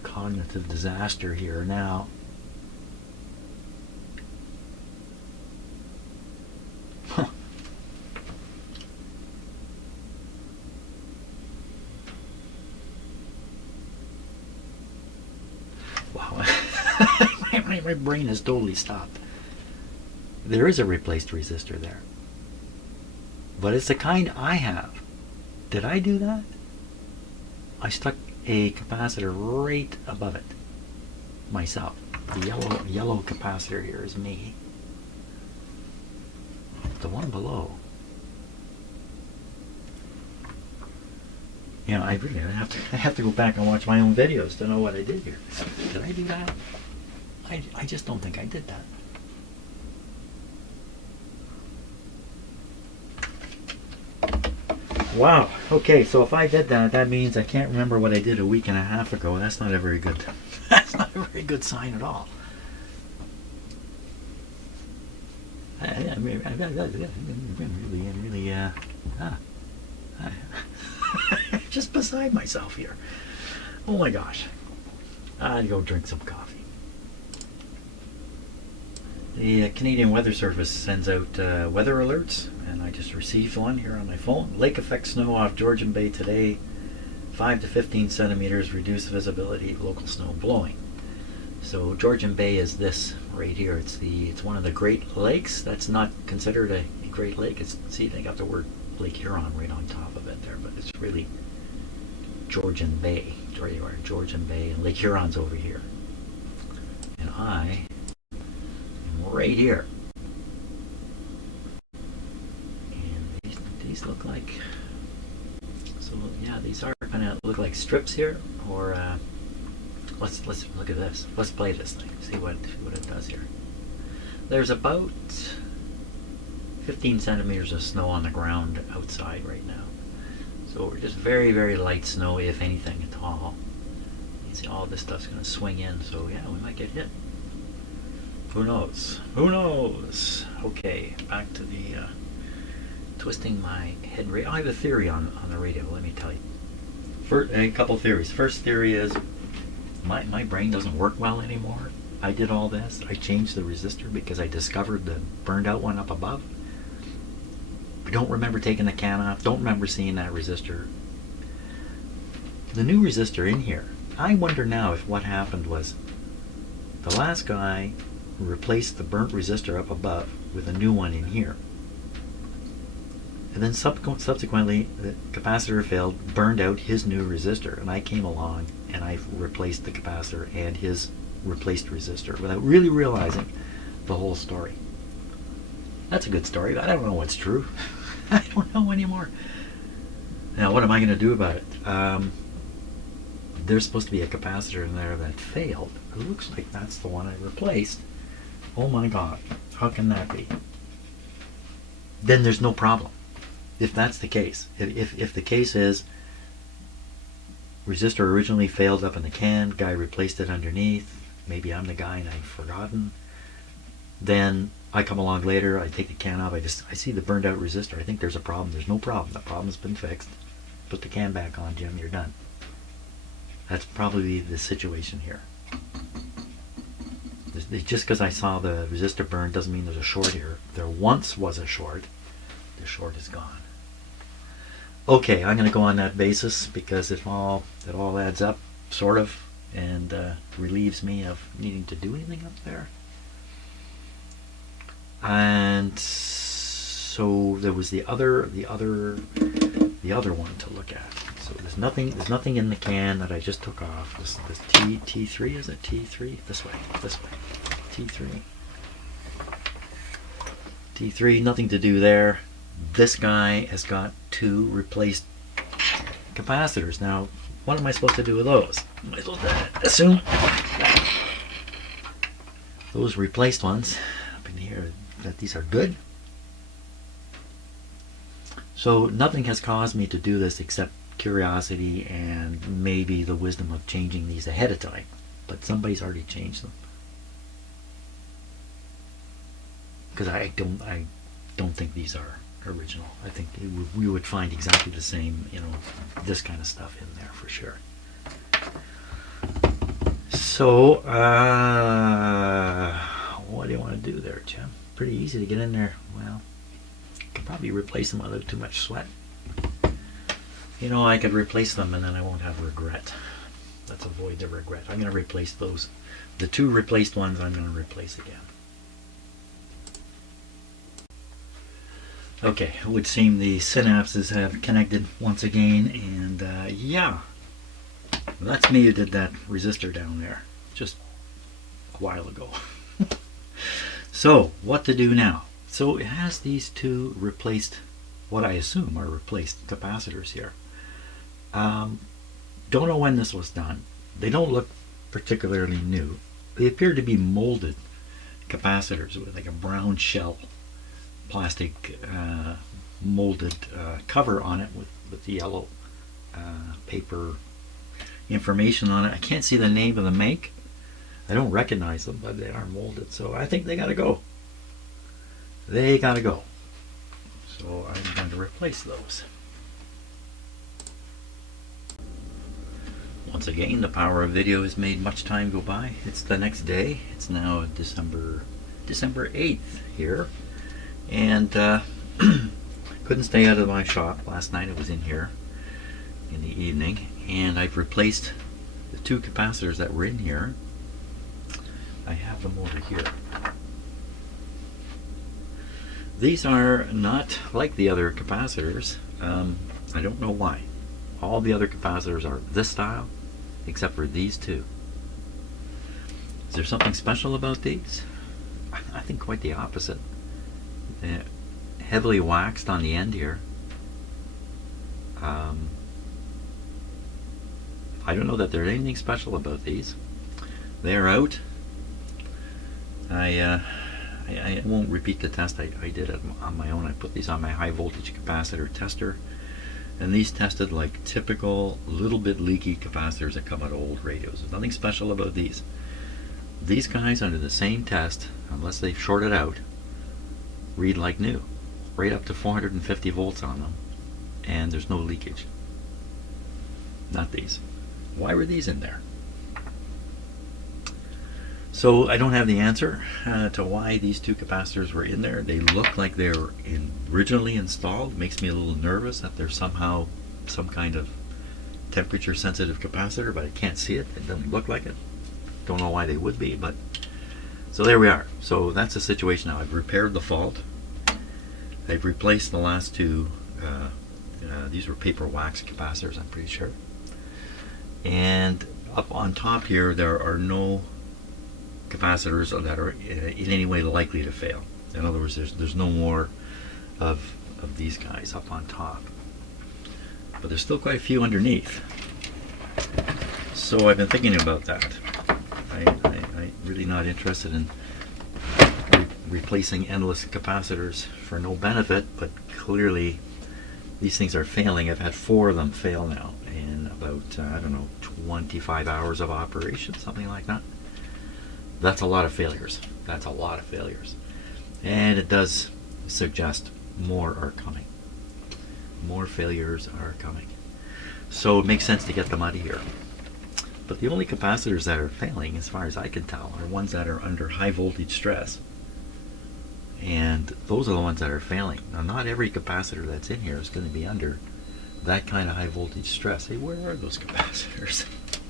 cognitive disaster here now. Huh. Wow. my brain has totally stopped. There is a replaced resistor there. But it's the kind I have. Did I do that? I stuck a capacitor right above it myself. The yellow capacitor here is me. The one below. You know, I have to go back and watch my own videos to know what I did here. Did I do that? I just don't think I did that. Wow. Okay, so if I did that, that means I can't remember what I did a week and a half ago. That's not a very good. That's not a very good sign at all. I'm really, just beside myself here. Oh my gosh. I'd go drink some coffee. The Canadian Weather Service sends out weather alerts, and I just received one here on my phone. Lake effect snow off Georgian Bay today, 5 to 15 centimeters, reduced visibility, local snow blowing. So Georgian Bay is this right here. It's one of the Great Lakes. That's not considered a Great Lake. See, they got the word Lake Huron right on top of it there, but it's really Georgian Bay. There you are, Georgian Bay, and Lake Huron's over here. And I am right here. And these look like, so yeah, these are kind of look like strips here, or let's look at this. Let's play this thing. See what it does here. There's about 15 centimeters of snow on the ground outside right now. So we're just very, very light snow, if anything at all. You see all this stuff's going to swing in, so yeah, we might get hit. Who knows? Who knows? Okay, back to the twisting my head. I have a theory on the radio, let me tell you. A couple theories. First theory is my brain doesn't work well anymore. I did all this. I changed the resistor because I discovered the burned out one up above. I don't remember taking the can off. Don't remember seeing that resistor. The new resistor in here, I wonder now if what happened was the last guy replaced the burnt resistor up above with a new one in here. And then subsequently, the capacitor failed, burned out his new resistor, and I came along and I replaced the capacitor and his replaced resistor without really realizing the whole story. That's a good story, but I don't know what's true. I don't know anymore. Now, what am I going to do about it? There's supposed to be a capacitor in there that failed. It looks like that's the one I replaced. Oh my God, how can that be? Then there's no problem. If that's the case, if the case is resistor originally failed up in the can, guy replaced it underneath, maybe I'm the guy and I've forgotten, then I come along later, I take the can off, I see the burned out resistor, I think there's a problem. There's no problem. The problem's been fixed. Put the can back on, Jim, you're done. That's probably the situation here. Just because I saw the resistor burn doesn't mean there's a short here. There once was a short. The short is gone. Okay, I'm going to go on that basis because it all adds up, sort of, and relieves me of needing to do anything up there. And so there was the other one to look at. So there's nothing in the can that I just took off. This T3, is it T3? This way. T3, nothing to do there. This guy has got two replaced capacitors. Now, what am I supposed to do with those? Am I supposed to assume those replaced ones up in here, that these are good? So nothing has caused me to do this except curiosity and maybe the wisdom of changing these ahead of time. But somebody's already changed them. Because I don't think these are original. I think we would find exactly the same, this kind of stuff in there for sure. So, what do you want to do there, Jim? Pretty easy to get in there. Well, could probably replace them without too much sweat. I could replace them and then I won't have regret. Let's avoid the regret. I'm going to replace those. The two replaced ones I'm going to replace again. Okay, it would seem the synapses have connected once again, and yeah, that's me who did that resistor down there just a while ago. So, what to do now? So it has these two replaced, what I assume are replaced capacitors here. Don't know when this was done. They don't look particularly new. They appear to be molded capacitors with like a brown shell plastic molded cover on it with the yellow paper information on it. I can't see the name of the make. I don't recognize them, but they are molded, so I think they gotta go. they gotta go. So I'm going to replace those. Once again, the power of video has made much time go by. It's the next day. It's now December 8th here. And couldn't stay out of my shop. Last night I was in here in the evening, and I've replaced the two capacitors that were in here. I have them over here. These are not like the other capacitors. I don't know why. All the other capacitors are this style, except for these two. Is there something special about these? I think quite the opposite. They're heavily waxed on the end here. I don't know that there's anything special about these. They're out. I won't repeat the test. I did it on my own. I put these on my high voltage capacitor tester, and these tested like typical little bit leaky capacitors that come out of old radios. There's nothing special about these. These guys, under the same test, unless they've shorted out, read like new, right up to 450 volts on them, and there's no leakage. Not these. Why were these in there? So I don't have the answer to why these two capacitors were in there. They look like they were originally installed. Makes me a little nervous that they're somehow some kind of temperature sensitive capacitor, but I can't see it. It doesn't look like it. Don't know why they would be, but so there we are. So that's the situation now. I've repaired the fault. I've replaced the last two. These were paper wax capacitors, I'm pretty sure. And up on top here, there are no capacitors that are in any way likely to fail. In other words, there's no more of these guys up on top, but there's still quite a few underneath. So I've been thinking about that. I'm really not interested in replacing endless capacitors for no benefit, but clearly these things are failing. I've had 4 of them fail now in about I don't know, 25 hours of operation, something like that. That's a lot of failures. That's a lot of failures. And it does suggest more are coming. More failures are coming. So it makes sense to get them out of here. But the only capacitors that are failing, as far as I can tell, are ones that are under high voltage stress. And those are the ones that are failing. Now, not every capacitor that's in here is going to be under that kind of high voltage stress. Hey, where are those capacitors?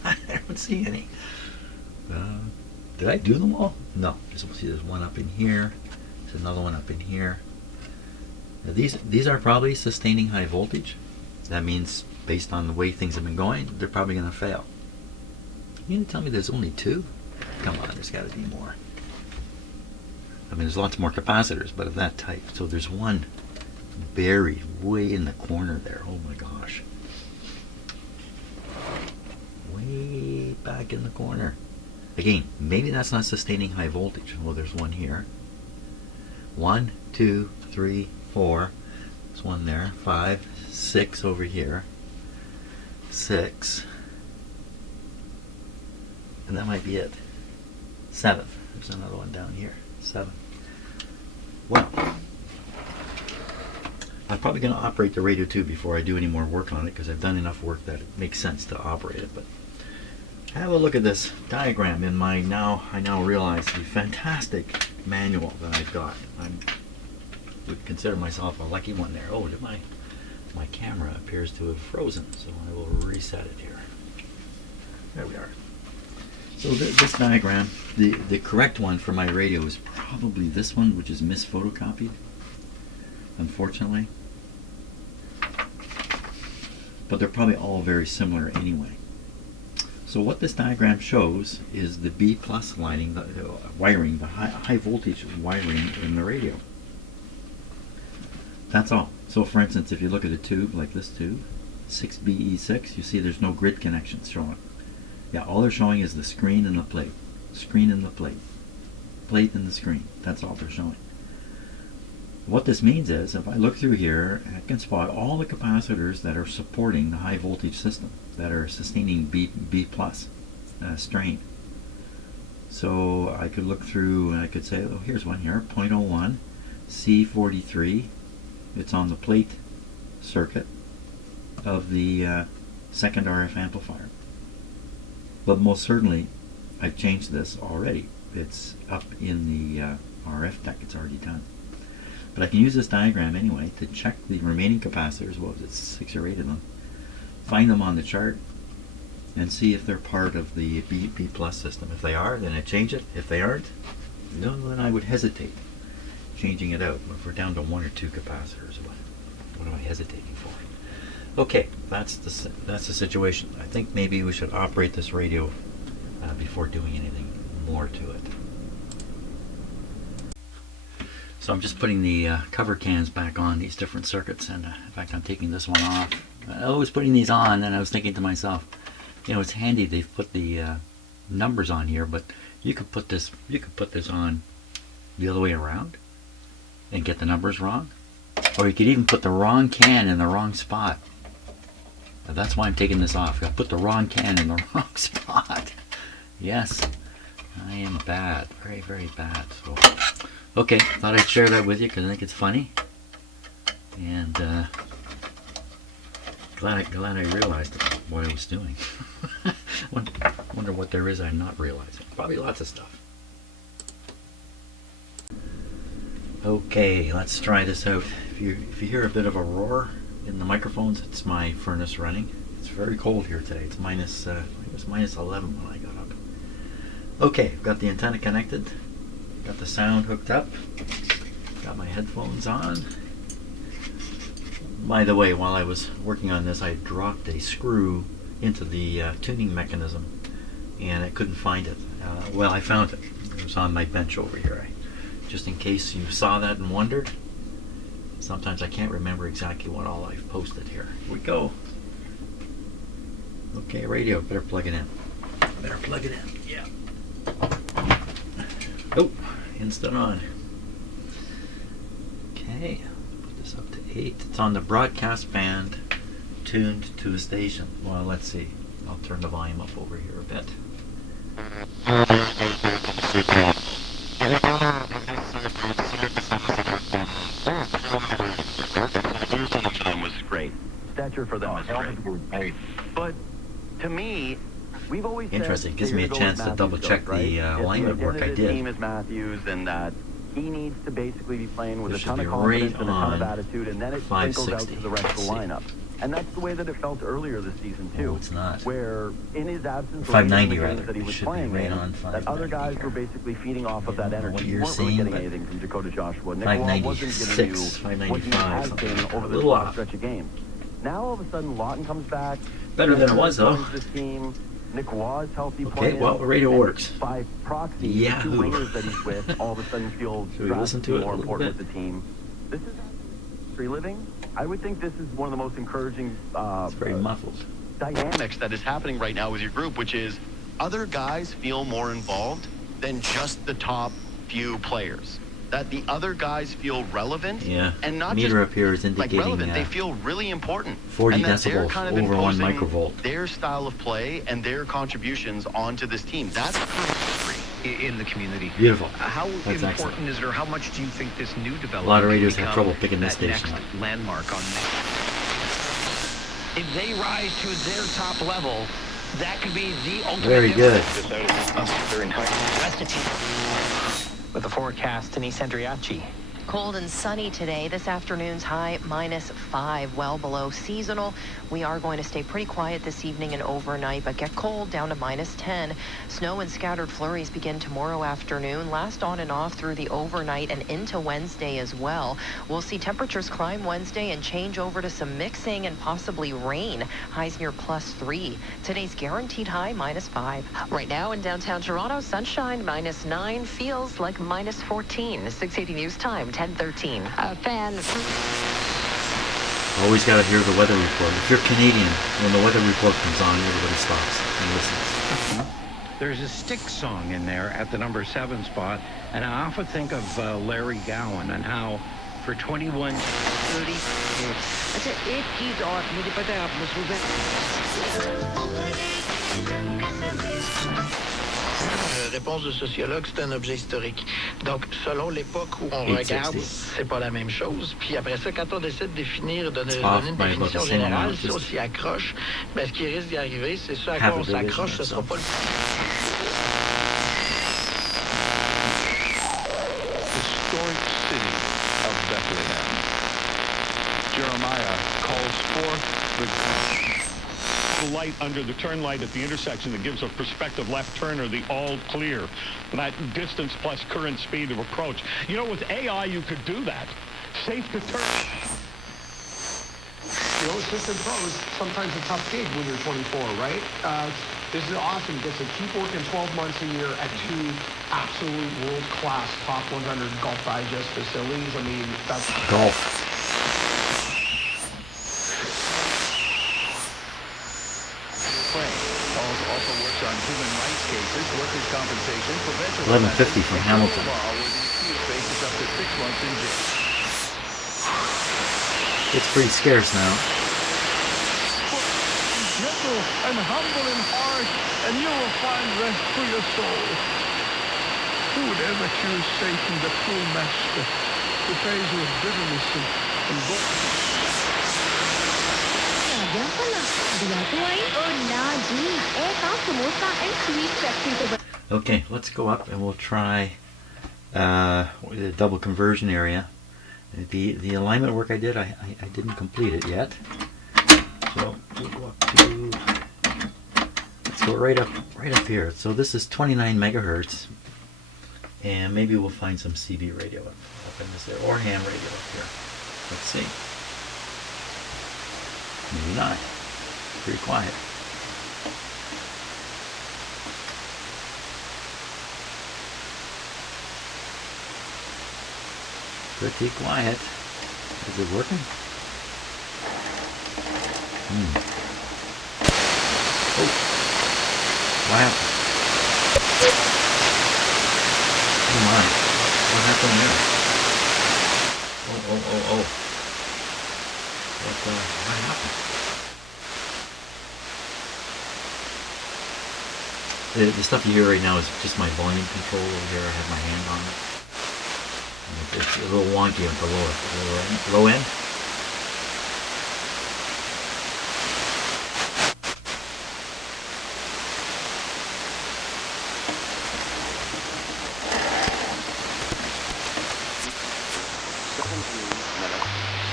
I don't see any. Did I do them all? No. There's one up in here. There's another one up in here. Now these are probably sustaining high voltage. That means, based on the way things have been going, they're probably going to fail. You mean to tell me there's only 2? Come on, there's got to be more. I mean, there's lots more capacitors, but of that type. So there's one buried way in the corner there. Oh my gosh. Way back in the corner. Again, maybe that's not sustaining high voltage. Well, there's one here. 1, 2, 3, 4. There's one there. 5, 6 over here. 6. And that might be it. 7. There's another one down here. 7. Well, I'm probably going to operate the radio too before I do any more work on it, because I've done enough work that it makes sense to operate it. But have a look at this diagram in my I now realize the fantastic manual that I've got. I would consider myself a lucky one there. Oh, my camera appears to have frozen, so I will reset it here. There we are. So this diagram, the correct one for my radio is probably this one, which is misphotocopied, unfortunately. But they're probably all very similar anyway. So what this diagram shows is the B plus lining, the wiring, the high voltage wiring in the radio. That's all. So for instance, if you look at a tube like this tube, 6BE6, you see there's no grid connections showing. Yeah, all they're showing is the screen and the plate. Screen and the plate. Plate and the screen. That's all they're showing. What this means is, if I look through here, I can spot all the capacitors that are supporting the high voltage system, that are sustaining B plus strain. So I could look through and I could say, oh, here's one here, 0.01. C43. It's on the plate circuit of the second RF amplifier. But most certainly, I've changed this already. It's up in the RF deck. It's already done. But I can use this diagram anyway to check the remaining capacitors. What was it, 6 or 8 of them? Find them on the chart and see if they're part of the B plus system. If they are, then I change it. If they aren't, no, then I would hesitate changing it out. If we're down to 1 or 2 capacitors, what am I hesitating for? Okay, that's the situation. I think maybe we should operate this radio before doing anything more to it. So I'm just putting the cover cans back on these different circuits, and in fact I'm taking this one off. I was putting these on, and I was thinking to myself, you know, it's handy they've put the numbers on here, but you could put this on the other way around and get the numbers wrong, or you could even put the wrong can in the wrong spot. Now, that's why I'm taking this off. I put the wrong can in the wrong spot. Yes, I am bad, very, very bad. So, okay, thought I'd share that with you because I think it's funny, and glad I realized what I was doing. Wonder what there is I'm not realizing. Probably lots of stuff. Okay, let's try this out. If you hear a bit of a roar in the microphones, it's my furnace running. It's very cold here today. It's minus, it was minus 11 when I got up. Okay, I've got the antenna connected. Got the sound hooked up. Got my headphones on. By the way, while I was working on this, I dropped a screw into the tuning mechanism, and I couldn't find it. Well, I found it. It was on my bench over here. Just in case you saw that and wondered. Sometimes I can't remember exactly what all I've posted here. Here we go. Okay, radio. Better plug it in. Better plug it in. Yeah. Oh, instant on. Okay. Put this up to 8. It's on the broadcast band, tuned to a station. Well, let's see. I'll turn the volume up over here a bit. Was great. Stature for them was great. But to me, we've always interesting. Gives me a chance to double check the alignment work I did. The team is Matthews, and that he needs to basically be playing with a ton of confidence and a ton of attitude, and then it trickles out to the rest of the lineup. And that's the way that it felt earlier this season too. No, it's not. Where in his absence, 590 rather, that he was should playing be right in, on 590. that other guys were basically feeding off of that energy. What You you're weren't really seeing, getting anything from Dakota Joshua. Nicola wasn't giving you 596, what he has 595, been over the last stretch of games. Now all of a sudden Lawton comes back. Better than it was though. This team. Nick was healthy. Okay, well, the radio works. By proxy, the two wingers that he's with all of a sudden feel drastically more important with the team. This is free living. I would think this is one of the most encouraging it's very muffled. dynamics that is happening right now with your group, which is other guys feel more involved than just the top few players. That the other guys feel relevant, and not meter just up here is indicating like relevant. They feel really important. 40 and that decibels they're kind of over 1 imposing microvolt. their style of play and their contributions onto this team. That's in the community. Beautiful. How That's important excellent. is it, or how much do you think this new development? A lot of radios can have become trouble picking this that station next up. landmark on this? If they rise to their top level, that could be the ultimate. Very good. With the forecast, Denise Andriachi. Cold and sunny today. This afternoon's high -5, well below seasonal. We are going to stay pretty quiet this evening and overnight, but get cold down to -10. Snow and scattered flurries begin tomorrow afternoon, last on and off through the overnight and into Wednesday as well. We'll see temperatures climb Wednesday and change over to some mixing and possibly rain. Highs near +3. Today's guaranteed high -5. Right now in downtown Toronto, sunshine -9, feels like -14. 680 News Time. 10:13. Always got to hear the weather report. If you're Canadian, when the weather report comes on, everybody stops and listens. There's a stick song in there at the number 7 spot, and I often think of Larry Gowan and how for 21:30. अच्छा एक चीज और मुझे पता है आप मशहूर हैं réponse du sociologue, c'est un objet historique. Donc, selon l'époque où on 860. regarde, c'est pas la même chose. Puis après ça, quand on décide de définir, donner off une by about définition the same générale, amount, si on just s'y accroche, ben, ce qui risque d'y arriver, c'est ce à half quoi a on division s'accroche, or ce so. sera pas le... Historic city of Bethlehem. Jeremiah calls forth the light under the turn light at the intersection that gives a prospective left turner the all clear. That distance plus current speed of approach. You know, with AI, you could do that. Safe to turn. You know, assistant pro is sometimes a tough gig when you're 24, right? This is awesome. Gets to keep working 12 months a year at 2 absolute world-class top 100 Golf Digest facilities. I mean, that's... Golf. Also works on human rights cases, workers' compensation, prevention... 1150 from Hamilton. It's pretty scarce now. Gentle and humble in heart, and you will find rest for your soul. Who would ever choose Satan, the cruel master, to phase with bitterness and Okay, let's go up and we'll try the double conversion area. The alignment work I did, I didn't complete it yet. So we'll go up to, let's go right up here. So this is 29 megahertz, and maybe we'll find some CB radio up in this area, or ham radio up here. Let's see. Maybe not. Pretty quiet. Pretty quiet. Is it working? Oh. What happened? Oh my. What happened there? Oh. What happened? The stuff you hear right now is just my volume control over here. I have my hand on it. And it's a little wonky at the low end.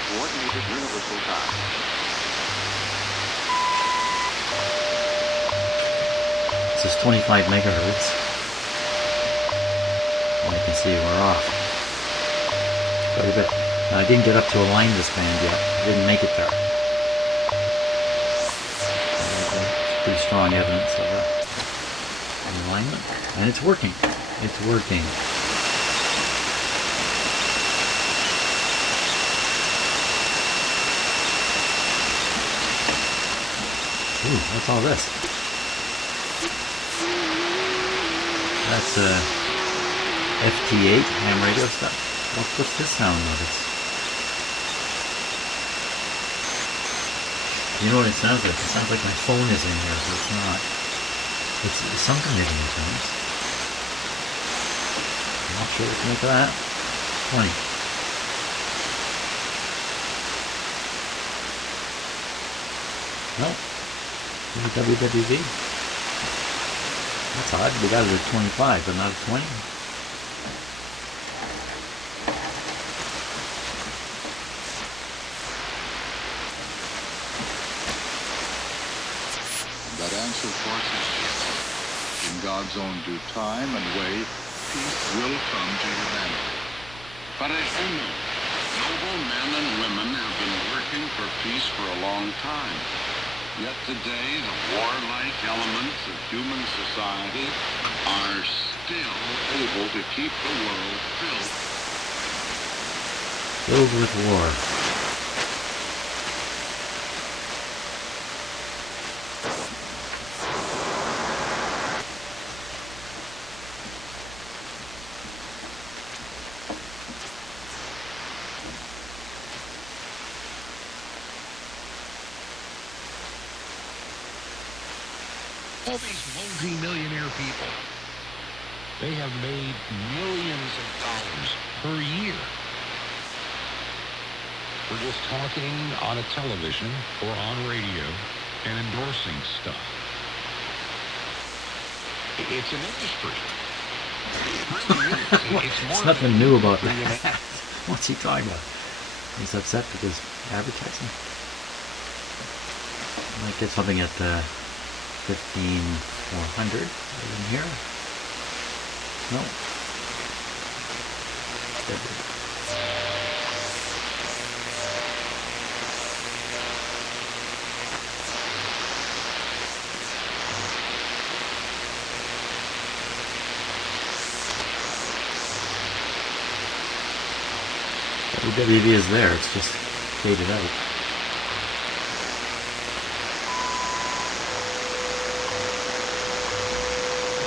Coordinated universal time. This is 25 megahertz. Well, you can see we're off quite a bit. Now, I didn't get up to align this band yet. I didn't make it there. Pretty strong evidence of an alignment. And it's working. It's working. Ooh, what's all this? That's FT8 ham radio stuff. What's this sound of it? You know what it sounds like? It sounds like my phone is in here, so it's not. It's some kind of interference. I'm not sure what to make of that. Funny. Nope. WWV. That's odd. We got it at 25, but not at 20. That answer forces in God's own due time and way, peace will come to humanity. But as you know, noble men and women have been working for peace for a long time. Yet today, the warlike elements of human society are still able to keep the world filled with war. All these multi-millionaire people, They have made millions of dollars per year. We're just talking on a television or on radio and endorsing stuff. It's an industry. There's nothing new about that. What's he talking about? He's upset because advertising. Might get something at 15,400 in here. No. WWD is there, it's just faded out.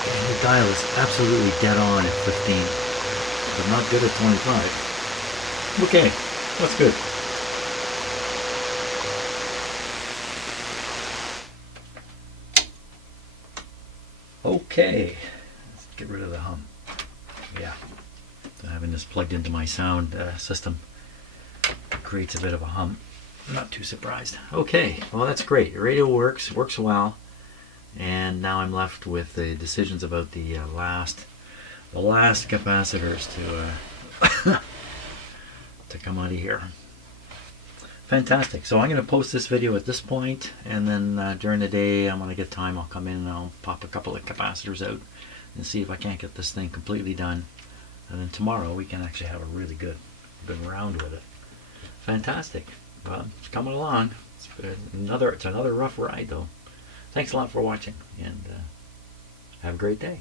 And the dial is absolutely dead on at 15, but not good at 25. Okay, that's good. Okay, let's get rid of the hum. Yeah. Having this plugged into my sound system creates a bit of a hum. I'm not too surprised. Okay, well that's great. The radio works well, and now I'm left with the decisions about the last capacitors to to come out of here. Fantastic. So I'm going to post this video at this point, and then during the day, when I get time, I'll come in and I'll pop a couple of capacitors out and see if I can't get this thing completely done. And then tomorrow we can actually have a really good round with it. Fantastic. Well, it's coming along. It's another rough ride though. Thanks a lot for watching, and have a great day.